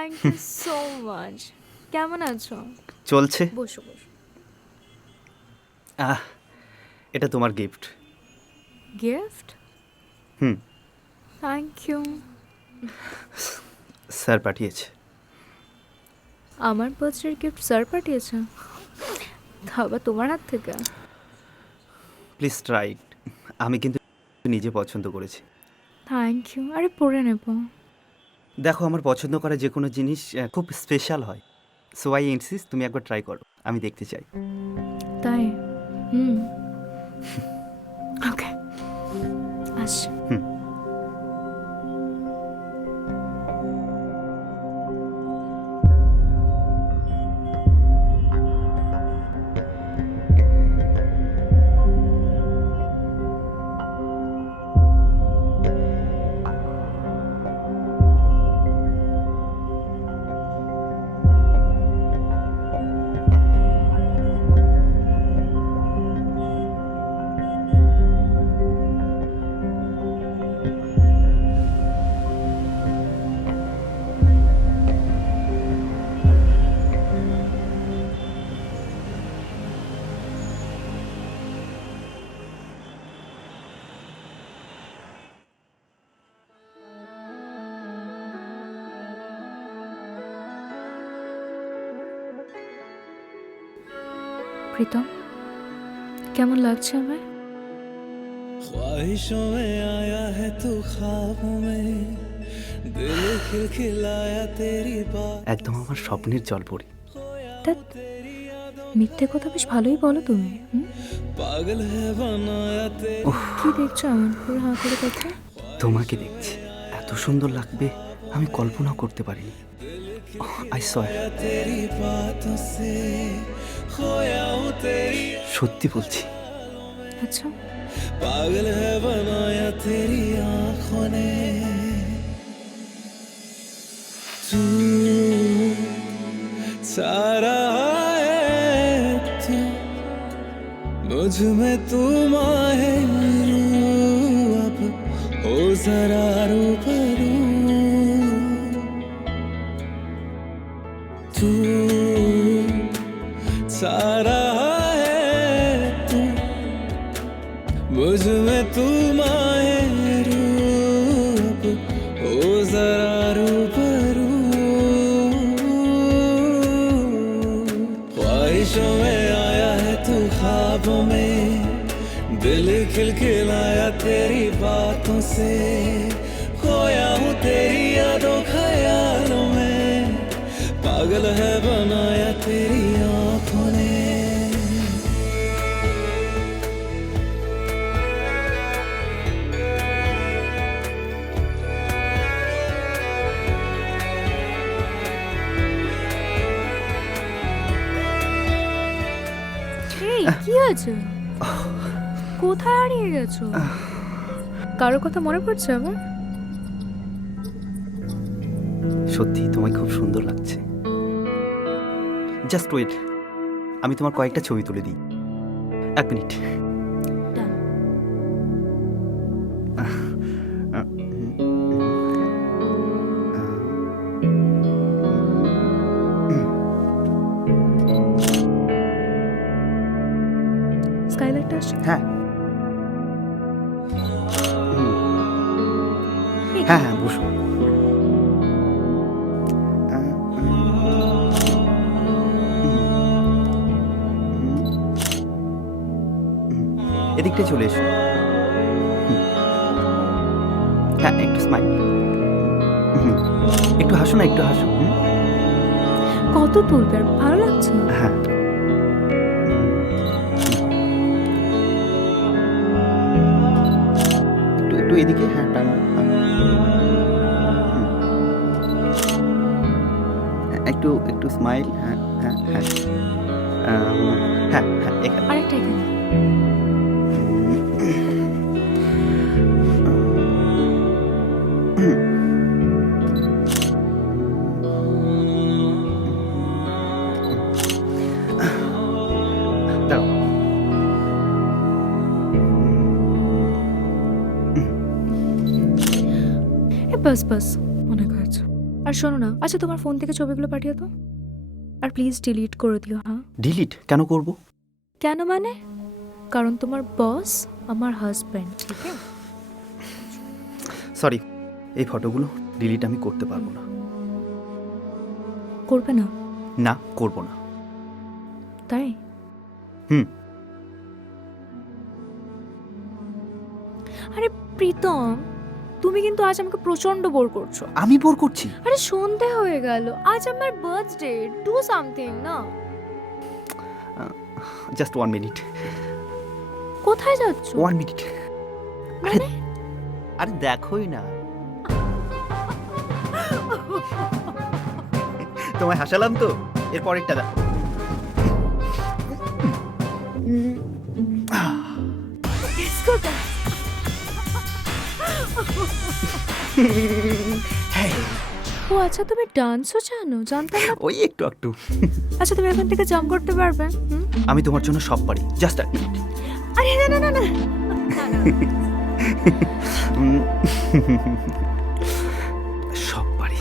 Thank you so much. কেমন আছো? চলছে। বসো বসো। আহ এটা তোমার গিফট। গিফট? হুম। Thank you. স্যার পাঠিয়েছে। আমার বার্থডের গিফট স্যার পাঠিয়েছে? খাবা তোমার হাত থেকে? Please try it. আমি কিন্তু নিজে পছন্দ করেছি। Thank you. আরে পরে নেব। দেখো, আমার পছন্দ করা যে কোনো জিনিস খুব স্পেশাল হয়। সো আই ইনসিস্ট তুমি একবার ট্রাই করো, আমি দেখতে চাই। তাই? হুম। ওকে, আসছি। হুম। প্রীতম, কেমন লাগছে আমায়? ख्वाहिशों में आया है तू ख्वाबों में दिल खिलखिलाया तेरी बात একদম আমার স্বপ্নের জলপরি। ধ্যাৎ, মিথ্যে কথা বেশ ভালোই বলো তুমি। पागल है बनाया तेरी কি দেখছো এমন করে হাঁ করে দেখো? তোমাকে দেখছি, এত সুন্দর লাগবে আমি কল্পনাও করতে পারিনি। আই সোয়ার, तेरी बातों से खोया हूँ तेरी সত্যি বলছি। আচ্ছা, पागल है बनाया तेरी आंखों ने तू सारा है तू मुझ में तू माहे अब हो जरा रूबरू तू सारा है तू मुझ में तू माहिर अब हो जरा रूबरू ख्वाहिशों में आया है तू ख्वाबों में दिल खिलखिलाया तेरी बातों से खोया हूँ तेरी यादों ख्यालों में पागल है बनाया तेरी आंखों ने এই কি আছে? কোথায় হারিয়ে গেছো? কারোর কথা মনে পড়ছে আবার? সত্যি তোমায় খুব সুন্দর লাগছে। জাস্ট ওয়েট, আমি তোমার কয়েকটা ছবি তুলে দিই। এক মিনিট। Done. স্কাইলাইটটা আসছে? হ্যাঁ এই, হ্যাঁ হ্যাঁ, বসো। এদিকটা চলে এসো। হ্যাঁ, একটু স্মাইল। একটু হাসো না, একটু হাসো। কত তুলবে আর ভালো লাগছে? হ্যাঁ। একটু একটু এদিকে, হ্যাঁ টানো। একটু একটু স্মাইল। হ্যাঁ হ্যাঁ হ্যাঁ। হ্যাঁ হ্যাঁ, এখানে। আরেকটা এখানে। দাঁড়াও। বাস বাস, অনেক হয়েছে। আর শোনো না, আচ্ছা তোমার ফোন থেকে ছবিগুলো পাঠিয়ে দাও, আর প্লিজ ডিলিট করে দিও। হ্যাঁ, ডিলিট কেন করব? কেন মানে? কারণ তোমার বস আমার হাজব্যান্ড, ঠিক আছে? সরি, এই ফটোগুলো ডিলিট আমি করতে পারবো না। করবে না? না, করব না। তাই? হুম। আরে প্রীতম, তুমি কিন্তু আজ আমাকে প্রচন্ড বোর করছো। আমি বোর করছি? আরে সন্ধে হয়ে গেল, আজ আমার বার্থডে, ডু সামথিং না। Just 1 minute. কোথায় যাচ্ছ? 1 মিনিট। মানে? আরে দেখোই না, তোমায় হাসালাম তো, এর পরেরটা দেখো। Disco dance। হ্যাঁ, ও আচ্ছা, তুমি ডান্সও জানো? জানতাম না। ওই একটু একটু। আচ্ছা, তুমি এখান থেকে জাম্প করতে পারবে? আমি তোমার জন্য সব পারি, জাস্ট 1 মিনিট। আরে না না না না না, না। সব পারি।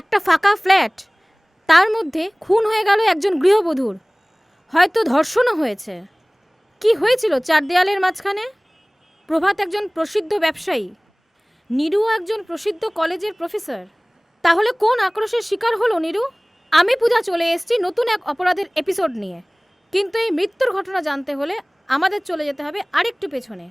একটা ফাঁকা ফ্ল্যাট, তার মধ্যে খুন হয়ে গেল একজন গৃহবধূর, হয়তো ধর্ষণও হয়েছে। কি হয়েছিল চার দেয়ালের মাঝখানে? প্রভাত একজন প্রসিদ্ধ ব্যবসায়ী, নিরু একজন প্রসিদ্ধ কলেজের প্রফেসর। তাহলে কোন আক্রোশের শিকার হলো নিরু? আমি পূজা চলে এসেছি নতুন এক অপরাধের এপিসোড নিয়ে, কিন্তু এই মৃত্যুর ঘটনা জানতে হলে আমাদের চলে যেতে হবে আরেকটু পেছনে।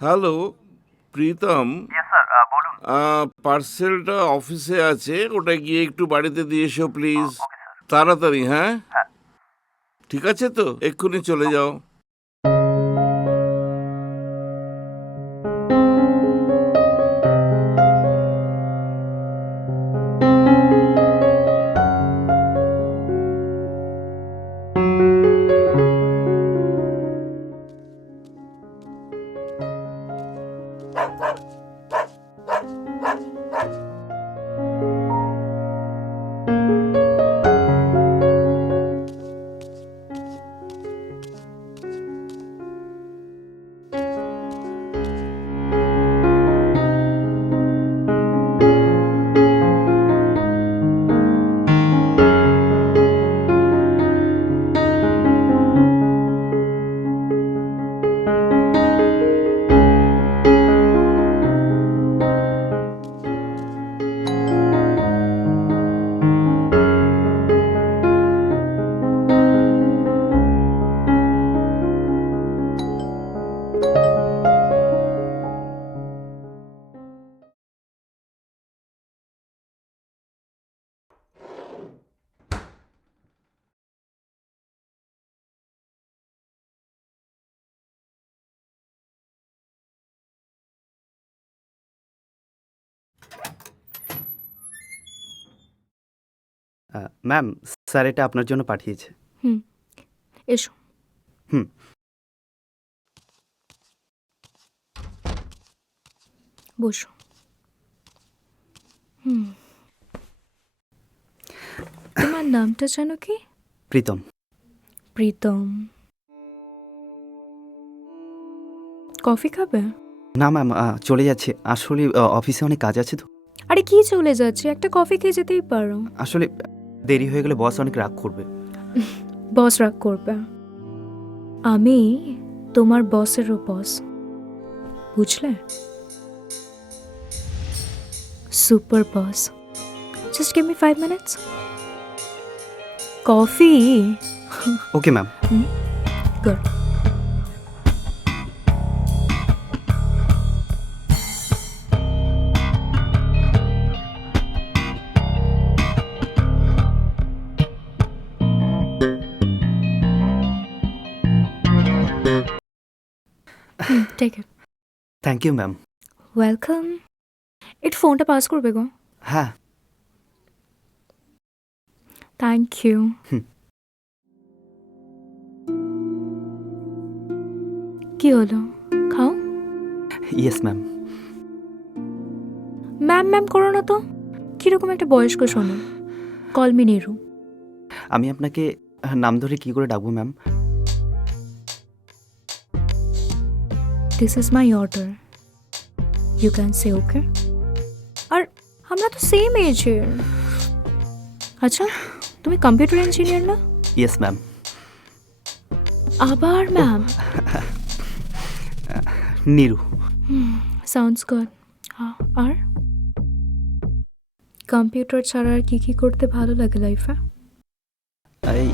হ্যালো প্রীতম। পার্সেলটা অফিসে আছে, ওটা গিয়ে একটু বাড়িতে দিয়ে এসো প্লিজ, তাড়াতাড়ি। হ্যাঁ, ঠিক আছে তো, এক্ষুনি চলে যাও। ম্যাম, স্যার এটা আপনার জন্য পাঠিয়েছে। এসো। হুম। বসো। তোমার নামটা জানো কি? প্রীতম। প্রীতম। কফি খাবে? না ম্যাম, চলে যাচ্ছে, আসলে অফিসে অনেক কাজ আছে তো। আরে কি চলে যাচ্ছে, একটা কফি খেয়ে যেতেই পারো। আসলে দেরি হয়ে গেলে বস অনেক রাগ করবে। বস রাগ করবে? আমি তোমার বসেরও বস। বুঝলে? Super boss, just give me 5 minutes. Coffee? Okay ma'am. Good. Take it. Thank you ma'am. Welcome. একটু ফোনটা পাস করবে গো. হ্যাঁ। Thank you. কি হলো? খাও. Yes ma'am. ম্যাম ম্যাম করো না তো. কিরকম একটা বয়স্ক শোনো. Call me Niru. আমি আপনাকে নাম ধরে কি করে ডাকবো ma'am? This is my order. You can say okay. আর আমরা তো সেম এজের. আচ্ছা, তুমি কম্পিউটার ইঞ্জিনিয়ার না? Yes ma'am. আবার ম্যাম? নিরু। Sounds good. আর কম্পিউটার ছাড়া আর কি কি করতে ভালো লাগে লাইফে? এই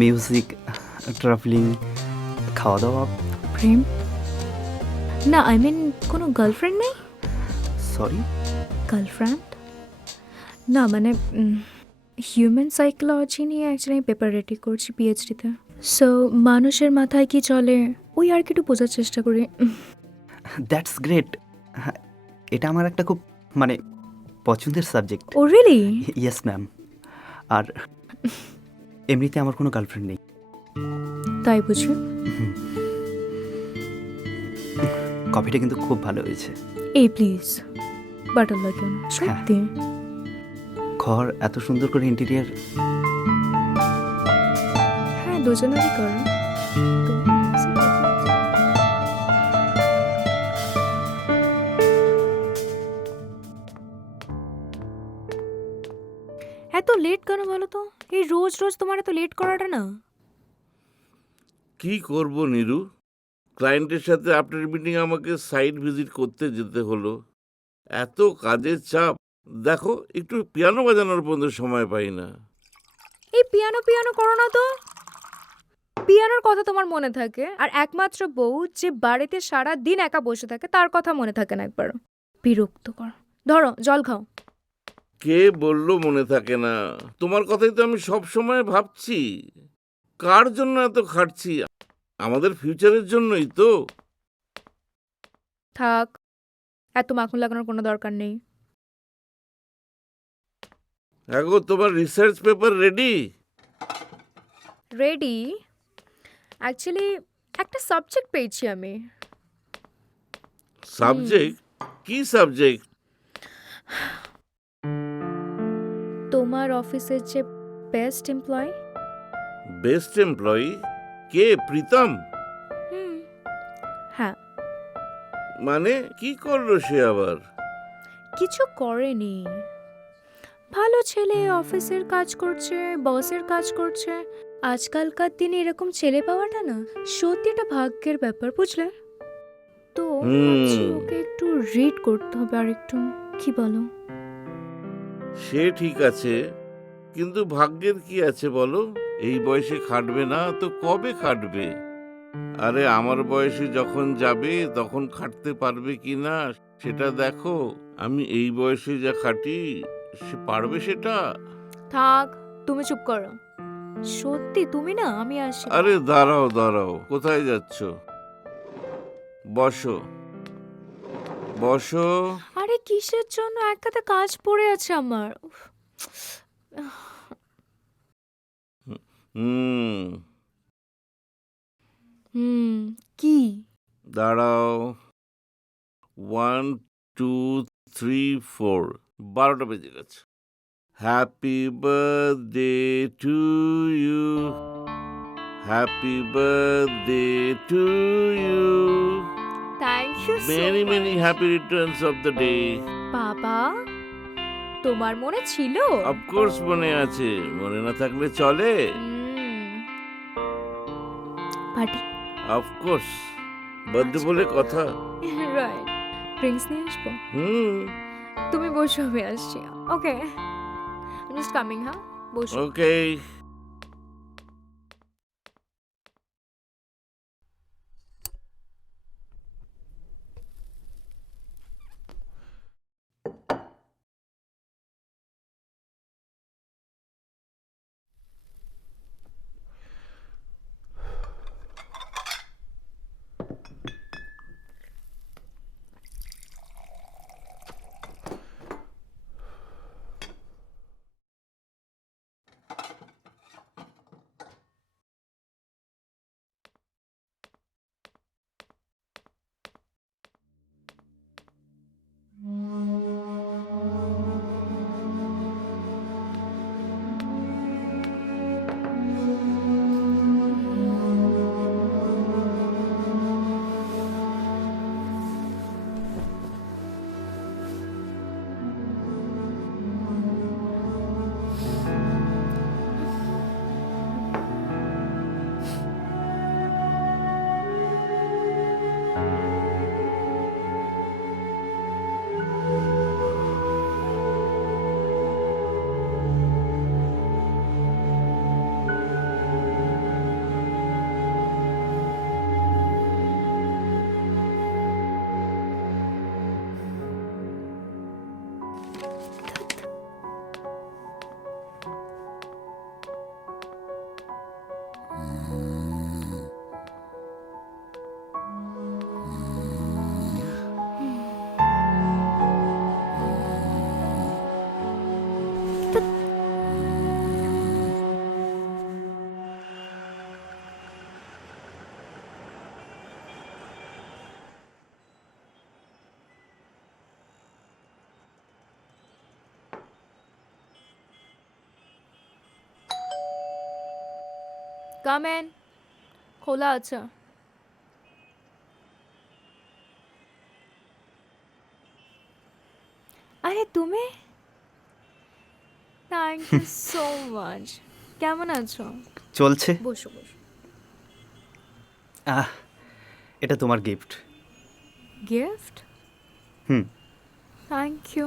মিউজিক, ট্রাভেলিং, খাওয়া দাওয়া। প্রেম? না, আই মিন কোনো গার্লফ্রেন্ড নেই? সরি? গার্লফ্রেন্ড না, মানে হিউম্যান সাইকোলজি নিয়ে অ্যাকচুয়ালি পেপার রেডি করছি পিএইচডিতে. সো মানুষের মাথায় কি চলে ওই আর কি একটু বোঝার চেষ্টা করি. That's great. এটা আমার একটা খুব মানে পছন্দের subject. Oh really? Yes ma'am. আর এমনিতে আমার কোনো গার্লফ্রেন্ড নেই। তাই বুঝি? কফিটা কিন্তু খুব ভালো হয়েছে। এই প্লিজ বাটার লাগে না সত্যি. ঘর এত সুন্দর করে ইন্টেরিয়ার। হ্যাঁ, দুজনেরই কর. এত লেট কেন বলো তো? এই রোজ রোজ তোমার এত লেট করাটা না. কি করব নিরু, ক্লায়েন্টের সাথে আফটার মিটিং আমাকে সাইট ভিজিট করতে যেতে হলো। এত কাজের চাপ, দেখো একটু পিয়ানো বাজানোর পর্যন্ত সময় পাই না। এই পিয়ানো পিয়ানো করো না তো. পিয়ানোর কথা তোমার মনে থাকে, আর একমাত্র বউ যে বাড়িতে সারা দিন একা বসে থাকে তার কথা মনে থাকে না একবারও. বিরক্ত কর. ধরো জল খাও. কে বললো মনে থাকে না? তোমার কথাই তো আমি সব সময় ভাবছি। কার জন্য এত খাটছি? আমাদের ফিউচারের জন্যই তো। থাক, এত মাখন লাগানোর কোনো দরকার নেই. এখন তোমার research paper ready? Ready? Actually একটা সাবজেক্ট পেয়েছি আমি. সাবজেক্ট? কি সাবজেক্ট? তোমার অফিসের যে বেস্ট এমপ্লয়. Best employee? কে? প্রীতম? হ্যাঁ. মানে কি করলো সে আবার? কিছু করেনি. ভালো ছেলে, অফিসের কাজ করছে, বসের কাজ করছে. আজকালকার দিনে এরকম ছেলে পাওয়াটা না সত্যি একটা ভাগ্যের ব্যাপার, বুঝলে তো. ভাবছি ওকে একটু রিড করতে হবে আর একটু. কি বলো? সে ঠিক আছে, কিন্তু ভাগ্যের কি আছে বলো? এই বয়সে খাটবে না তো কবে খাটবে? আরে আমার বয়সে যখন যাবে তখন খাটতে পারবে কি না সেটা দেখো। আমি এই বয়সে যা খাটি, সে পারবে সেটা? থাক, তুমি চুপ করো. সত্যি তুমি না, আমি আসি. আরে দাঁড়াও দাঁড়াও, কোথায় যাচ্ছ? বসো বসো। আরে কিসের জন্য? একাতে কাজ পড়ে আছে আমার. উফ. হুম কি? দাঁড়াও। 1 2 3 4, 12টা বেজে গেছে। Happy birthday to you, happy birthday to you, thank you so many much. Many happy returns of the day. বাবা, তোমার মনে ছিল? অফকোর্স মনে আছে, মনে না থাকলে চলে? পার্টি. অফকোর্স, বার্থডে বলে কথা। রাইট, ড্রিঙ্কস নিয়ে আসবো? হুম, তুমি বসো, আমি আসছি। ওকে, জাস্ট কামিং। হ্যাঁ, বসো। ওকে। কাম ইন, খোলা আছে। আরে তুমি, থ্যাংক ইউ সো মাচ। কেমন আছো? চলছে। বসো বসো। আহ, এটা তোমার গিফট। গিফট? হুম, থ্যাংক ইউ।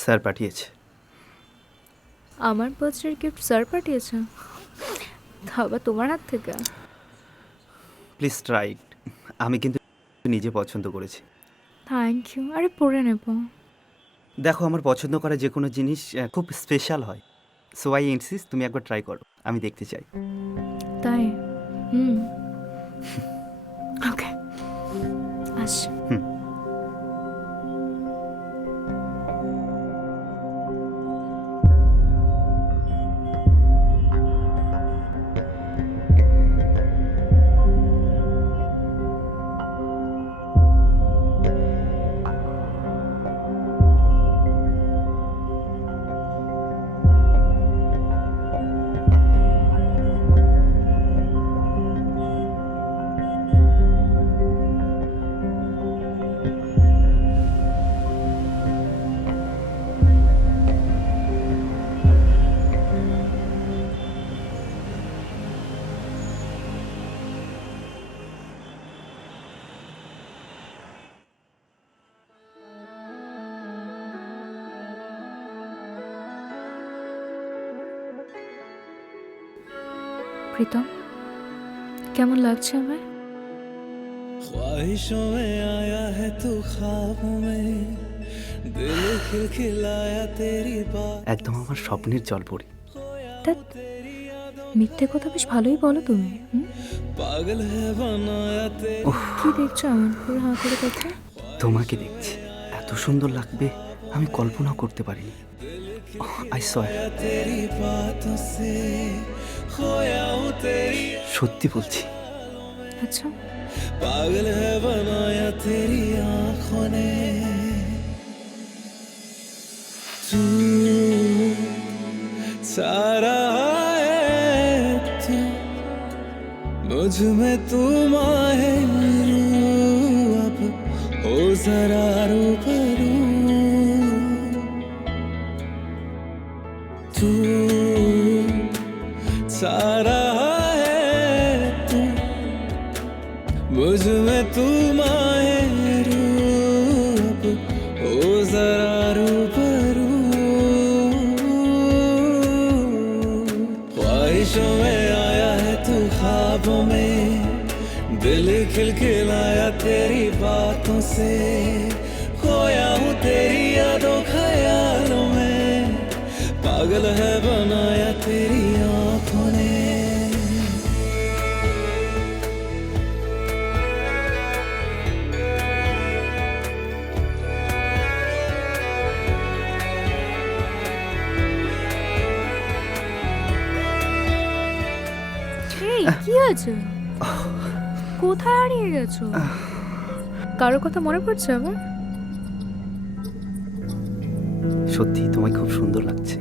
স্যার পাঠিয়েছে। আমার বার্থডের গিফট স্যার পাঠিয়েছে? আবার তোমার হাত থেকে? Please try it. আমি কিন্তু নিজে পছন্দ করেছি। Thank you. আরে পরে নেব। দেখো, আমার পছন্দ করা যে কোনো জিনিস খুব স্পেশাল হয়। সো আই ইনসিস্ট তুমি একবার ট্রাই করো, আমি দেখতে চাই। তাই? হুম। ওকে, আসছি। হুম। প্রীতম, কেমন লাগছে আমায়? ख्वाहिशों में आया है तू ख्वाबों में दिल खिलखिलाया तेरी बात একদম আমার স্বপ্নের জলপরি। ধ্যাৎ, মিথ্যে কথা বেশ ভালোই বলো তুমি। पागल है बनाया तेरी কি দেখছো আমার করে হাঁ করে কথা? তোমাকে দেখছি, এত সুন্দর লাগবে আমি কল্পনা করতে পারিনি। আই সোয়ার, तेरी बातों से खोया हूँ तेरी সত্যি বলছি। আচ্ছা, पागल है बनाया तेरी आंखों ने तू सारा है तू मुझ में तू माहे अब हो जरा रूबरू तू सारा है तू मुझ में तू माए रूप ओ जरा रूबरू ख्वाहिशों में आया है तू ख्वाबों में दिल खिलखिलाया तेरी बातों से खोया हूँ तेरी यादों ख्यालों में पागल है बनाया तेरी आँखों ने এই কি আছে? কোথায় হারিয়ে গেছো? কারো কথা মনে পড়ছে আবার? সত্যি তোমায় খুব সুন্দর লাগছে।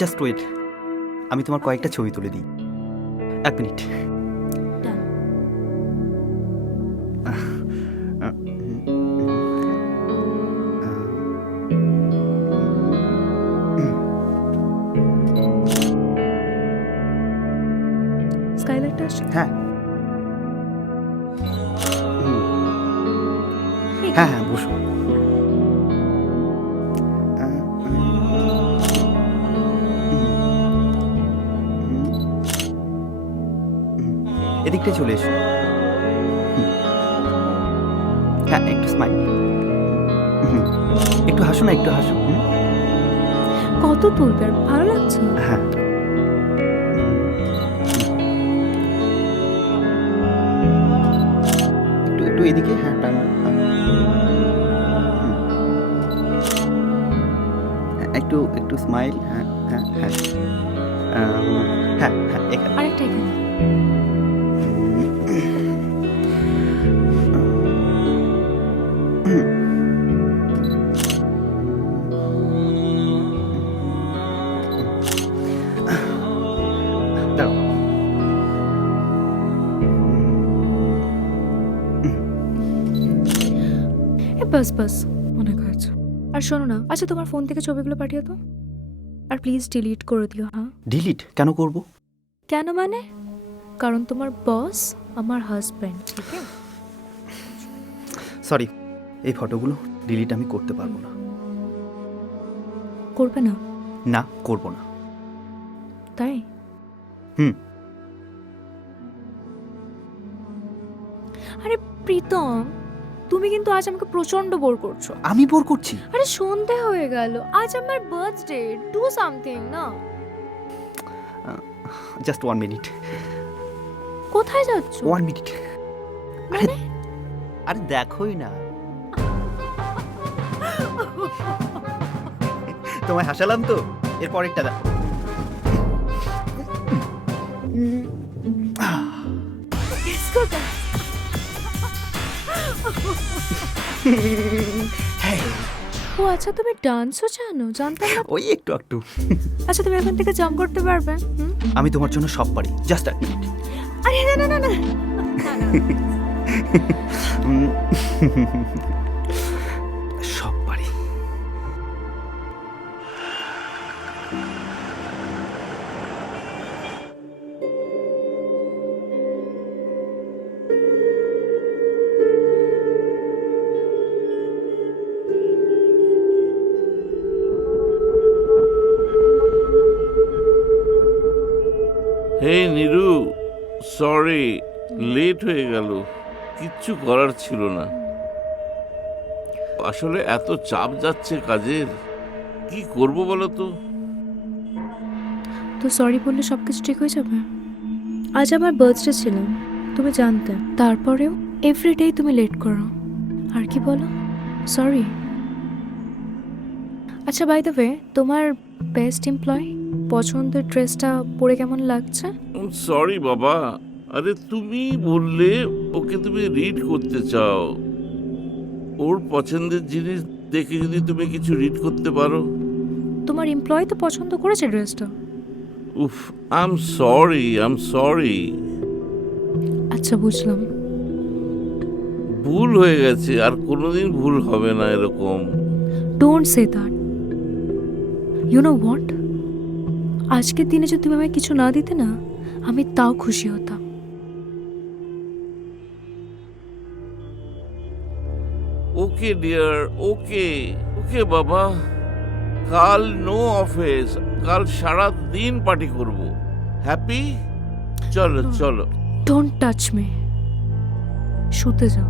জাস্ট ওয়েট, আমি তোমার কয়েকটা ছবি তুলে দিই। 1 মিনিট। স্কাইলাইটটা আসছে? হ্যাঁ হ্যাঁ হ্যাঁ, বসো। এদিকটা চলে এসো। হ্যাঁ, একটু স্মাইল। একটু হাসো না, একটু হাসো। কত তুলবে? আর ভালো লাগছে? হ্যাঁ, একটু একটু এদিকে। হ্যাঁ, টানো। একটু একটু স্মাইল। হ্যাঁ হ্যাঁ হ্যাঁ হ্যাঁ হ্যাঁ, এখানে। আরেকটা এখানে। দাঁড়াও। বাস বাস, অনেক হয়েছে। আর শোনো না, আচ্ছা তোমার ফোন থেকে ছবিগুলো পাঠিয়ে তো, আর প্লিজ ডিলিট করে দিও। হ্যাঁ। ডিলিট কেন করব? কেন মানে? কারণ তোমার বস আমার হাজব্যান্ড, ঠিক আছে? সরি, এই ফটোগুলো ডিলিট আমি করতে পারবো না। করবে না? না, করব না। তাই? হুম। আরে প্রীতম, তুমি কিন্তু আজ আমাকে প্রচন্ড বোর করছো। আমি বোর করছি? আরে সন্ধে হয়ে গেল, আজ আমার বার্থডে, ডু সামথিং না। Just 1 minute. কোথায় যাচ্ছ? 1 মিনিট। মানে? আরে দেখোই না। তোমায় হাসালাম তো, এর পরেরটা দেখো। ও আচ্ছা, তুমি ডান্সও জানো? জানতাম না। ওই একটু একটু। আচ্ছা, তুমি এখন থেকে জাম্প করতে পারবে? আমি তোমার জন্য সব পারি, জাস্ট 1 মিনিট। আরে না না না না। সব পারি। হে নিরু, সরি, লেট হয়ে গেল। কিচ্ছু করার ছিল না, আসলে এত চাপ যাচ্ছে কাজের, কি করব বলো তো। তো সরি বললে সব কিছু ঠিক হয়ে যাবে? আজ আমার বার্থডে ছিল, তুমি জানতে, তারপরেও এভরিডে তুমি লেট করো। আর কি বলো? সরি। আচ্ছা, বাই দ্য ওয়ে, তোমার বেস্ট এমপ্লয় পছন্দের ড্রেসটা পরে কেমন লাগছে? সরি বাবা, আরে তুমি বললে ওকে তুমি রিড করতে চাও, ওর পছন্দের জিনিস দেখে যদি তুমি কিছু রিড করতে পারো। তোমার এমপ্লয় তো পছন্দ করেছে ড্রেসটা। উফ, আই এম সরি। আচ্ছা, বুঝলাম। ভুল হয়ে গেছে, আর কোনোদিন ভুল হবে না এরকম। Don't say that. You know what, আজকের দিনে যদি তুমি আমায় কিছু না দিতে না, আমি তাও খুশি হতাম। ওকে ডিয়ার, ওকে ওকে বাবা। কাল নো অফিস, কাল সারা দিন পার্টি করব। হ্যাপি? চলো চলো। ডোন্ট টাচ মি, শুতে যাও।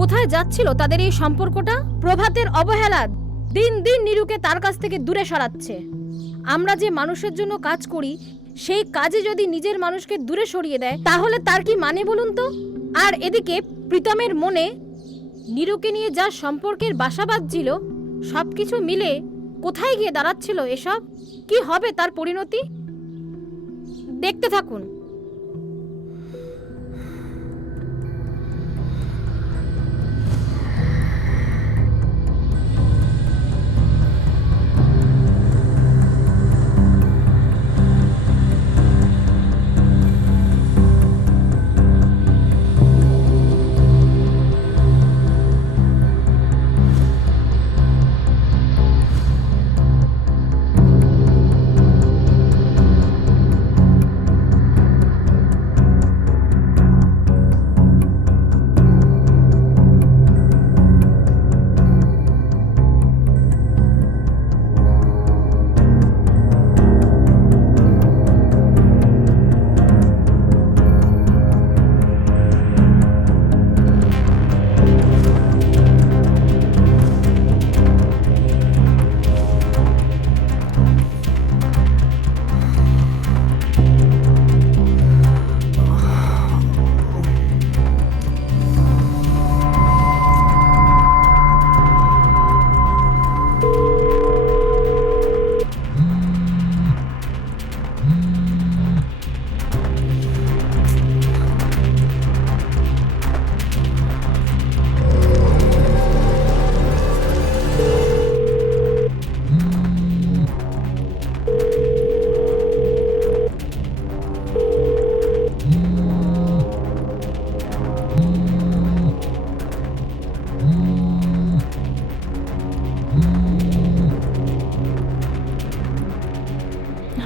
কোথায় যাচ্ছিল তাদের এই সম্পর্কটা? প্রভাতের অবহেলা দিন দিন নীরুকে তার কাছ থেকে দূরে সরাচ্ছে। আমরা যে মানুষের জন্য কাজ করি, সেই কাজে যদি নিজের মানুষকে দূরে সরিয়ে দেয়, তাহলে তার কি মানে বলুন তো? আর এদিকে প্রীতমের মনে নীরুকে নিয়ে যা সম্পর্কের বাসা বাঁধছিল, সবকিছু মিলে কোথায় গিয়ে দাঁড়াচ্ছিল এসব? কি হবে তার পরিণতি? দেখতে থাকুন।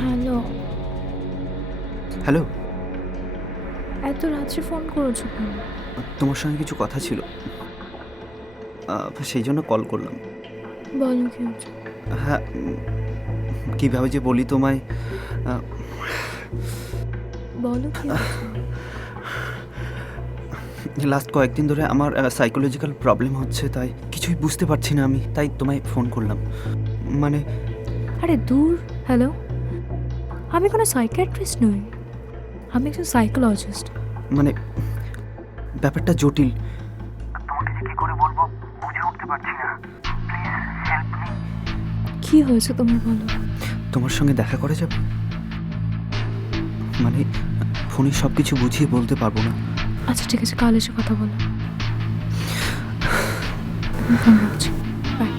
হ্যালো, হ্যালো, এত রাত্রে ফোন করেছো কেন? তোমার সঙ্গে কিছু কথা ছিল, সেই জন্য কল করলাম। বলো কি হচ্ছে? হ্যাঁ, কীভাবে যে বলি তোমায়। বলো কি হচ্ছে? লাস্ট কয়েকদিন ধরে আমার সাইকোলজিক্যাল প্রবলেম হচ্ছে, তাই কিছুই বুঝতে পারছি না আমি, তাই তোমায় ফোন করলাম। মানে আরে দূর। হ্যালো, আমি কোনো সাইকিয়াট্রিস্ট নই, আমি একজন সাইকোলজিস্ট। মানে ব্যাপারটা জটিল। কি হয়েছে তোমার বলো? তোমার সঙ্গে দেখা করে যাবে? মানে ফোনে সব কিছু বুঝিয়ে বলতে পারবো না। আচ্ছা ঠিক আছে, কাল এসে কথা বলো। আমি ফোন রাখছি, বাই।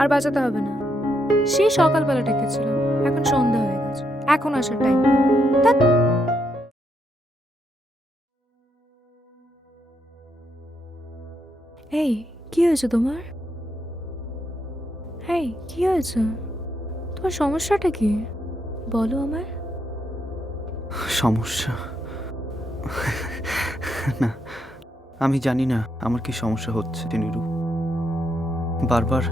আর বাঁচাতে হবে না, সেই সকালবেলা ডেকেছিলাম, এখন সন্ধ্যা হয়ে গেছে, এখন আসার টাইম। এই কি হয়েছে তোমার? এই কি হয়েছে তোমার? সমস্যাটা কি বলো আমায়। সমস্যা? না, আমি জানি না আমার কি সমস্যা হচ্ছে নীরু। বারবার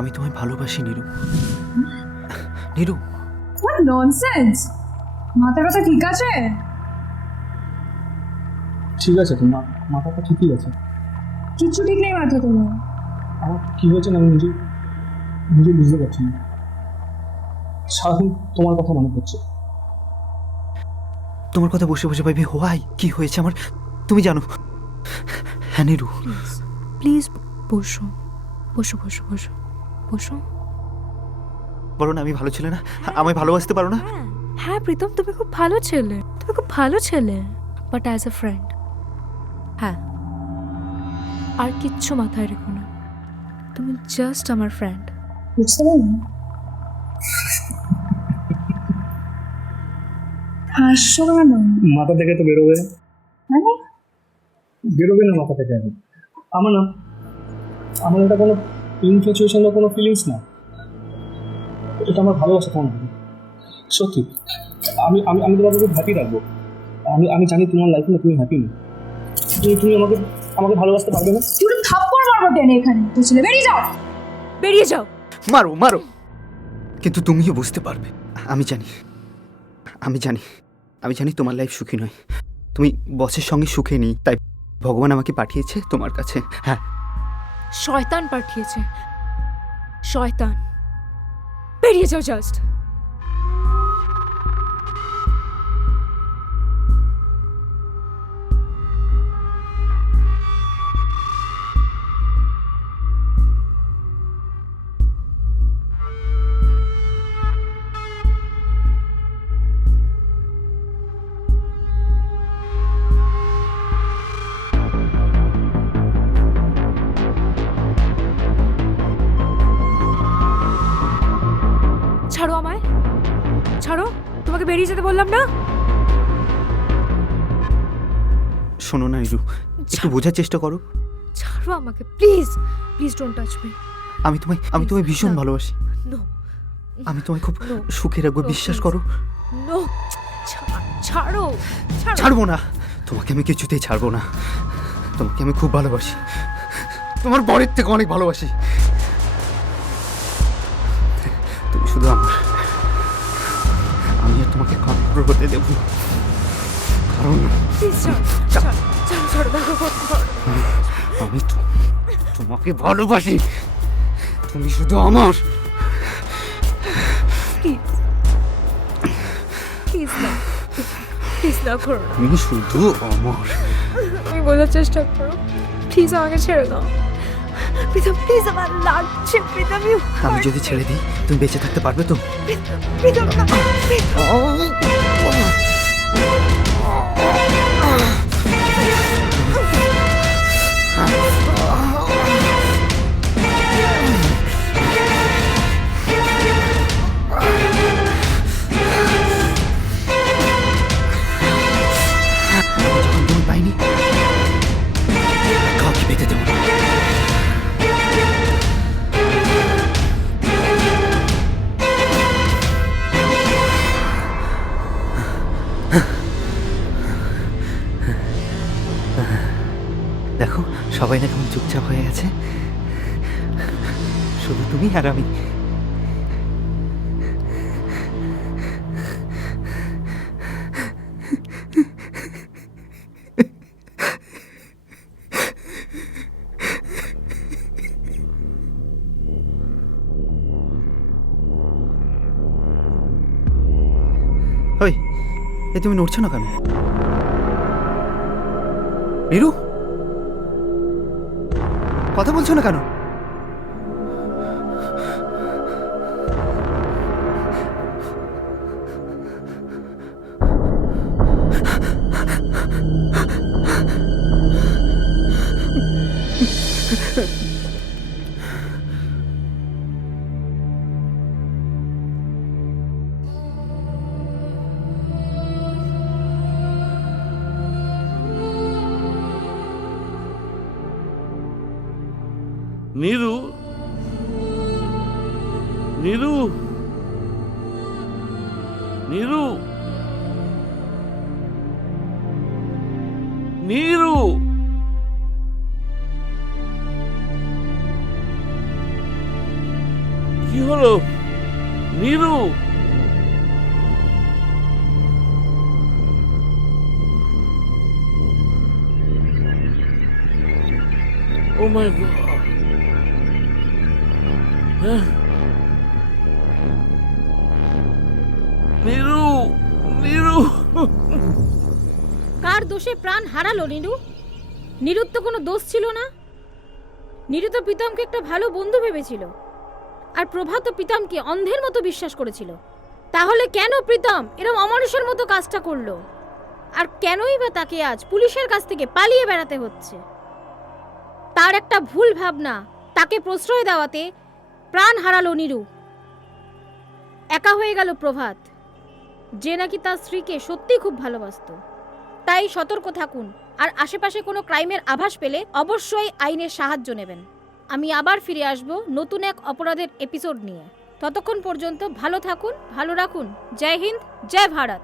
আমি তোমায় ভালোবাসি নীরু। Niru, What nonsense! মাথা ব্যথা ঠিক আছে? ঠিক আছে তো, মাথাটা ঠিকই আছে। কিচ্ছু ঠিক নেই মাথা তোমার। আমার কি হয়েছে না আমি নিজে বুঝতে পারছি না। সারাক্ষণ তোমার কথা মনে পড়ছে। তোমার কথা বসে বসে ভাবি হোয়াই কি হয়েছে আমার। তুমি জানো। হ্যাঁ নিরু, প্লিজ বসো বসো বসো বসো বসো। বলো না আমি ভালো ছেলে না? আমায় ভালোবাসতে পারো না? হ্যাঁ প্রীতম, তুমি খুব ভালো ছেলে, তুমি খুব ভালো ছেলে, বাট অ্যাজ এ ফ্রেন্ড। হ্যাঁ, আর কিচ্ছু মাথায় রেখো না, তুমি জাস্ট আমার ফ্রেন্ড। বুঝতে পারলি? হাসছো কেন? মাথা থেকে তো বেরোবে, মানে বেরোবে না মাথা থেকে। আমার না, আমার এটা কোনো ইনফ্যাচুয়েশন বা কোনো ফিলিংস না, এটা আমার ভালোবাসা। তোমার সত্যি, আমি আমি আমি তোমাকে খুব হ্যাপি রাখবো। আমি জানি তোমার লাইফে না তুমি হ্যাপি না, তুমি আমাকে আমাকে ভালোবাসতে পারবে না। তুই তো থাপ্পড় মারবো টেনে এখানে, তো ছেলে বেরিয়ে যাও। বেরিয়ে যাও। মারো মারো, কিন্তু তুমিও বুঝতে পারবে। আমি জানি, আমি জানি, আমি জানি তোমার লাইফ সুখী নয়, তুমি বসের সঙ্গে সুখে নেই, তাই ভগবান আমাকে পাঠিয়েছে তোমার কাছে। হ্যাঁ, শয়তান পাঠিয়েছে, শয়তান। বেরিয়ে যাও জাস্ট। ছাড়ো আমায়, ছাড়ো, তোমাকে বেরিয়ে যেতে বললাম না। শোনো না নিরু, একটু বোঝার চেষ্টা করো। ছাড়ো আমাকে please, please don't touch me. আমি তোমায় ভীষণ না। ভালোবাসি, নো আমি তোমায় খুব No. সুখে রাখবো, No, বিশ্বাস please. করো। নো, ছাড়ো ছাড়ো। ছাড়বো না, তোমাকে আমি কিছুতেই ছাড়বো না, তোমাকে আমি খুব ভালোবাসি, তোমার বরের থেকে অনেক ভালোবাসি। তুমি শুধু আমার, আমি আর তোমাকে কন্ট্রোল করতে দেবো না, কারণ প্লিজ ছাড়ো ছাড়ো ছাড়ো, দেখো আমি তোমাকে ভালোবাসি, তুমি শুধু আমার। প্লিজ প্লিজ না, প্লিজ না করো না। তুমি শুধু আমার। তুমি বোঝার চেষ্টা করো, প্লিজ আমাকে ছেড়ে দাও। প্রীতম প্লিজ, আমার লাগছে প্রীতম। আমি যদি ছেড়ে দিই তুমি বেঁচে থাকতে পারবে তো? প্রীতম না, প্রীতম। যখন তুমি পাইনি কাউকে পেতে দেবো না। দেখো সবাই না কেমন চুপচাপ হয়ে গেছে, শুধু তুমি আর আমি। ওই, এই তুমি নড়ছো না কেন? নিরু, কথা বলছো না কেন? নীরু, নীরু, নীরু, নীরু, কি হলো নীরু? ও মাই গড, নীরু, নীরু, কার দোষে প্রাণ হারালো নীরু? নীরুর তো কোনো দোষ ছিল না। নীরু তো প্রীতমকে একটা ভালো বন্ধু ভেবেছিল, আর প্রভা তো প্রীতমকে অন্ধের মতো বিশ্বাস করেছিল। তাহলে কেন প্রীতম এরকম অমানুষের মতো কাজটা করলো? আর কেনই বা তাকে আজ পুলিশের কাছ থেকে পালিয়ে বেড়াতে হচ্ছে? তার একটা ভুল ভাবনা তাকে প্রশ্রয় দেওয়াতে প্রাণ হারালো নীরু। একা হয়ে গেল প্রভাত, যে নাকি তার স্ত্রীকে সত্যিই খুব ভালোবাসতো। তাই সতর্ক থাকুন, আর আশেপাশে কোনো ক্রাইমের আভাস পেলে অবশ্যই আইনের সাহায্য নেবেন। আমি আবার ফিরে আসব নতুন এক অপরাধের এপিসোড নিয়ে। ততক্ষণ পর্যন্ত ভালো থাকুন, ভালো রাখুন। জয় হিন্দ, জয় ভারত।